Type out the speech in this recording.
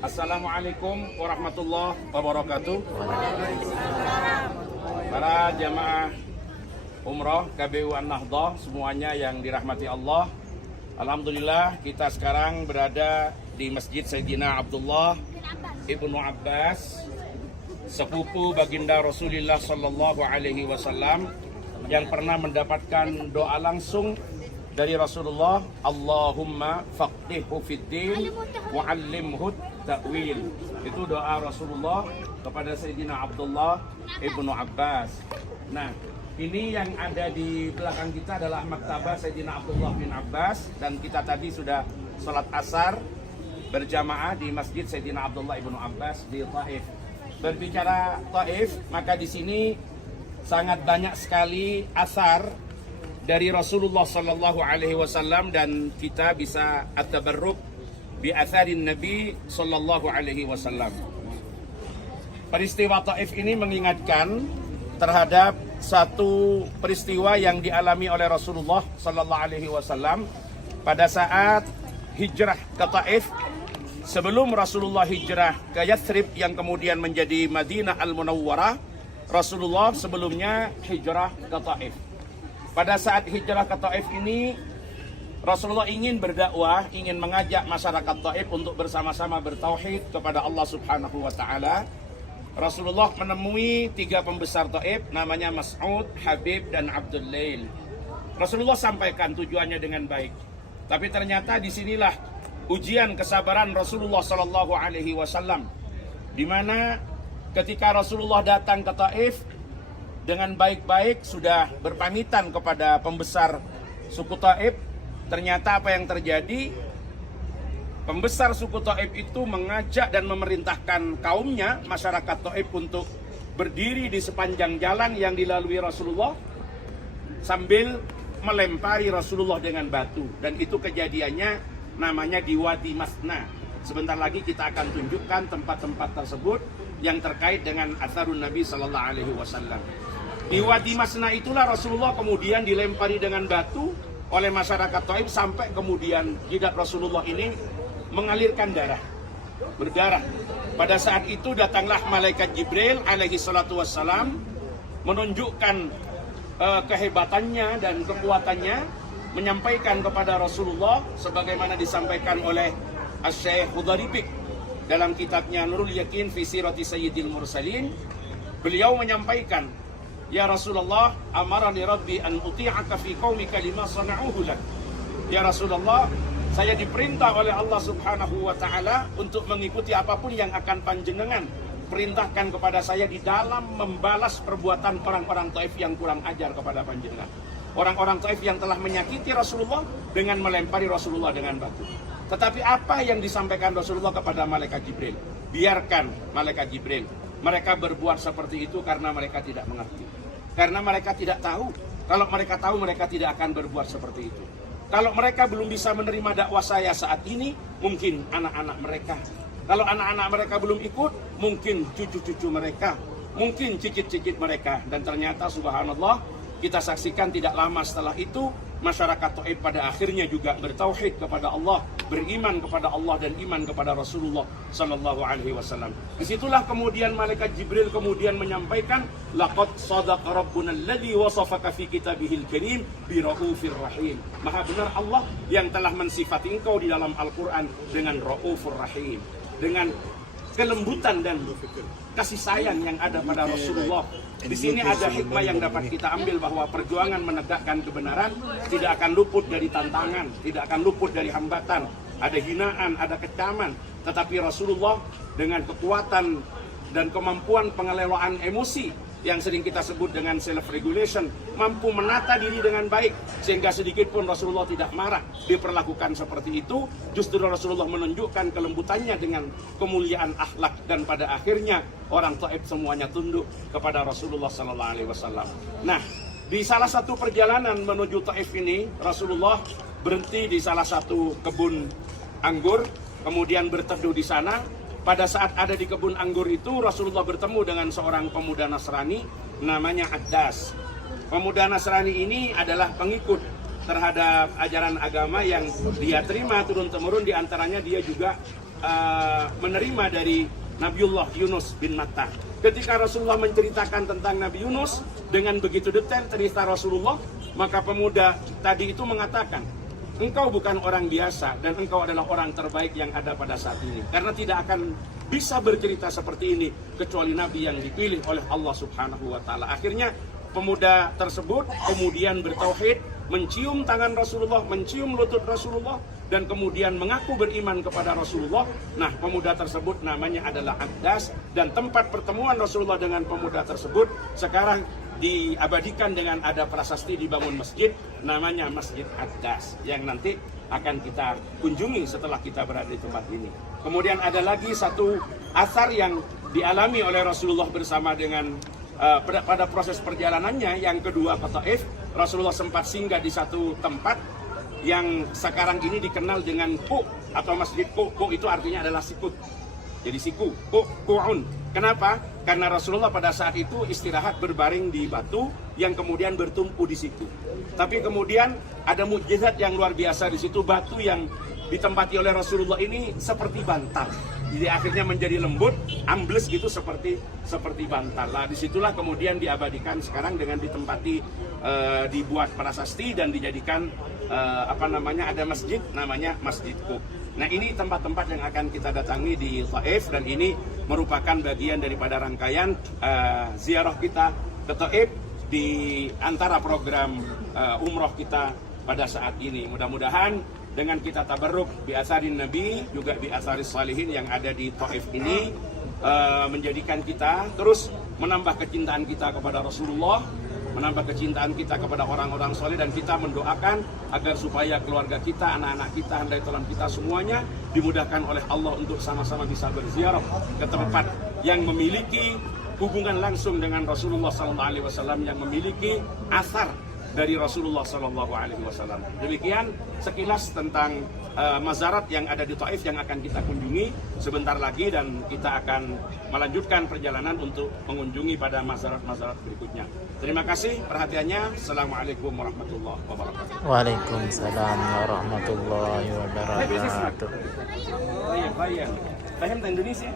Assalamualaikum warahmatullahi wabarakatuh. Para jamaah umroh KBU An-Nahdah semuanya yang dirahmati Allah. Alhamdulillah kita sekarang berada di Masjid Sayyidina Abdullah Ibnu Abbas, sepupu baginda Rasulullah Sallallahu Alaihi Wasallam yang pernah mendapatkan doa langsung dari Rasulullah, Allahumma faqihhu fiddin wa 'allimhu ta'wil. Itu doa Rasulullah kepada Sayyidina Abdullah Ibnu Abbas. Nah, ini yang ada di belakang kita adalah maktabah Sayyidina Abdullah bin Abbas, dan kita tadi sudah sholat asar berjamaah di Masjid Sayyidina Abdullah Ibnu Abbas di Taif. Berbicara Taif, maka di sini sangat banyak sekali asar dari Rasulullah Sallallahu Alaihi Wasallam, dan kita bisa at-tabarruk bi atharin Nabi Sallallahu Alaihi Wasallam. Peristiwa Taif ini mengingatkan terhadap satu peristiwa yang dialami oleh Rasulullah Sallallahu Alaihi Wasallam pada saat hijrah ke Taif. Sebelum Rasulullah hijrah ke Yathrib yang kemudian menjadi Madinah Al-Munawwarah, Rasulullah sebelumnya hijrah ke Taif. Pada saat hijrah ke Taif ini, Rasulullah ingin berdakwah, ingin mengajak masyarakat Taif untuk bersama-sama bertauhid kepada Allah Subhanahu wa Ta'ala. Rasulullah menemui 3 pembesar Taif, namanya Mas'ud, Habib, dan Abdul Lail. Rasulullah sampaikan tujuannya dengan baik, tapi ternyata disinilah ujian kesabaran Rasulullah Sallallahu Alaihi Wasallam, di mana ketika Rasulullah datang ke Taif dengan baik-baik, sudah berpamitan kepada pembesar suku Taif. Ternyata apa yang terjadi? Pembesar suku Taif itu mengajak dan memerintahkan kaumnya, masyarakat Taif, untuk berdiri di sepanjang jalan yang dilalui Rasulullah sambil melempari Rasulullah dengan batu. Dan itu kejadiannya namanya di Wadi Masna. Sebentar lagi kita akan tunjukkan tempat-tempat tersebut yang terkait dengan atharun Nabi Sallallahu Alaihi Wasallam. Di Wadi Masna itulah Rasulullah kemudian dilempari dengan batu oleh masyarakat Taif, sampai kemudian jidat Rasulullah ini mengalirkan darah, berdarah. Pada saat itu datanglah malaikat Jibril alaihi salatu wassalam, menunjukkan kehebatannya dan kekuatannya, menyampaikan kepada Rasulullah sebagaimana disampaikan oleh Asy-Syaikh Hudharibik dalam kitabnya Nurul Yakin fi Sirati Sayyidil Mursalin. Beliau menyampaikan, ya Rasulullah, amarani Rabbi an uti'aka fi qaumika lima sana'uhu lak. Ya Rasulullah, saya diperintah oleh Allah Subhanahu wa Ta'ala untuk mengikuti apapun yang akan panjenengan perintahkan kepada saya di dalam membalas perbuatan orang-orang Taif yang kurang ajar kepada panjenengan. Orang-orang Taif yang telah menyakiti Rasulullah dengan melempari Rasulullah dengan batu. Tetapi apa yang disampaikan Rasulullah kepada malaikat Jibril? Biarkan malaikat Jibril. Mereka berbuat seperti itu karena mereka tidak mengerti. Karena mereka tidak tahu. Kalau mereka tahu, mereka tidak akan berbuat seperti itu. Kalau mereka belum bisa menerima dakwah saya saat ini, mungkin anak-anak mereka. Kalau anak-anak mereka belum ikut, mungkin cucu-cucu mereka, mungkin cicit-cicit mereka. Dan ternyata subhanallah, kita saksikan tidak lama setelah itu, masyarakat Taif pada akhirnya juga bertauhid kepada Allah, beriman kepada Allah dan iman kepada Rasulullah Sallallahu Alaihi Wasallam. Disitulah kemudian malaikat Jibril kemudian menyampaikan, laqad shadaqa rabbuna alladhi wasafaka fi kitabihil karim bi raufir rahim. Maha benar Allah yang telah mensifati engkau di dalam Al-Quran dengan raufur rahim, dengan kelembutan dan kasih sayang yang ada pada Rasulullah. Di sini ada hikmah yang dapat kita ambil, bahwa perjuangan menegakkan kebenaran tidak akan luput dari tantangan, tidak akan luput dari hambatan, ada hinaan, ada kecaman. Tetapi Rasulullah dengan kekuatan dan kemampuan pengelolaan emosi yang sering kita sebut dengan self-regulation, mampu menata diri dengan baik, sehingga sedikit pun Rasulullah tidak marah diperlakukan seperti itu. Justru Rasulullah menunjukkan kelembutannya dengan kemuliaan akhlak, dan pada akhirnya orang Taif semuanya tunduk kepada Rasulullah Sallallahu Alaihi Wasallam. Nah, di salah satu perjalanan menuju Taif ini, Rasulullah berhenti di salah satu kebun anggur, kemudian berteduh di sana. Pada saat ada di kebun anggur itu, Rasulullah bertemu dengan seorang pemuda Nasrani namanya Addas. Pemuda Nasrani ini adalah pengikut terhadap ajaran agama yang dia terima turun-temurun. Di antaranya dia juga menerima dari Nabiullah Yunus bin Matta. Ketika Rasulullah menceritakan tentang Nabi Yunus dengan begitu detail cerita Rasulullah, maka pemuda tadi itu mengatakan, engkau bukan orang biasa dan engkau adalah orang terbaik yang ada pada saat ini. Karena tidak akan bisa bercerita seperti ini kecuali Nabi yang dipilih oleh Allah Subhanahu wa Ta'ala. Akhirnya pemuda tersebut kemudian bertauhid, mencium tangan Rasulullah, mencium lutut Rasulullah, dan kemudian mengaku beriman kepada Rasulullah. Nah, pemuda tersebut namanya adalah Addas, dan tempat pertemuan Rasulullah dengan pemuda tersebut sekarang diabadikan dengan ada prasasti dibangun masjid, namanya Masjid Addas, yang nanti akan kita kunjungi setelah kita berada di tempat ini. Kemudian ada lagi satu asar yang dialami oleh Rasulullah bersama dengan pada proses perjalanannya yang kedua ke Taif. Rasulullah sempat singgah di satu tempat yang sekarang ini dikenal dengan Ku atau Masjid Ku. Ku itu artinya adalah sikut. Jadi siku, ku'un. Kenapa? Karena Rasulullah pada saat itu istirahat berbaring di batu yang kemudian bertumpu di situ. Tapi kemudian ada mukjizat yang luar biasa di situ. Batu yang ditempati oleh Rasulullah ini seperti bantal. Jadi akhirnya menjadi lembut, ambles gitu seperti bantal. Nah, disitulah kemudian diabadikan sekarang dengan ditempati, dibuat prasasti dan dijadikan ada masjid namanya Masjid Ku. Nah, ini tempat-tempat yang akan kita datangi di Taif, dan ini merupakan bagian daripada rangkaian ziarah kita ke Taif di antara program umroh kita pada saat ini. Mudah-mudahan dengan kita tabarruk bi asarin Nabi, juga bi asaris salihin yang ada di Taif ini, menjadikan kita terus menambah kecintaan kita kepada Rasulullah, menambah kecintaan kita kepada orang-orang soleh, dan kita mendoakan agar supaya keluarga kita, anak-anak kita, handai tolan kita semuanya dimudahkan oleh Allah untuk sama-sama bisa berziarah ke tempat yang memiliki hubungan langsung dengan Rasulullah SAW, yang memiliki asar dari Rasulullah SAW. Demikian sekilas tentang mazarat yang ada di Taif yang akan kita kunjungi sebentar lagi, dan kita akan melanjutkan perjalanan untuk mengunjungi pada mazarat-mazarat berikutnya. Terima kasih perhatiannya. Assalamualaikum warahmatullahi wabarakatuh. Waalaikumsalam warahmatullahi wabarakatuh. Oh iya, baik. Faham Indonesia?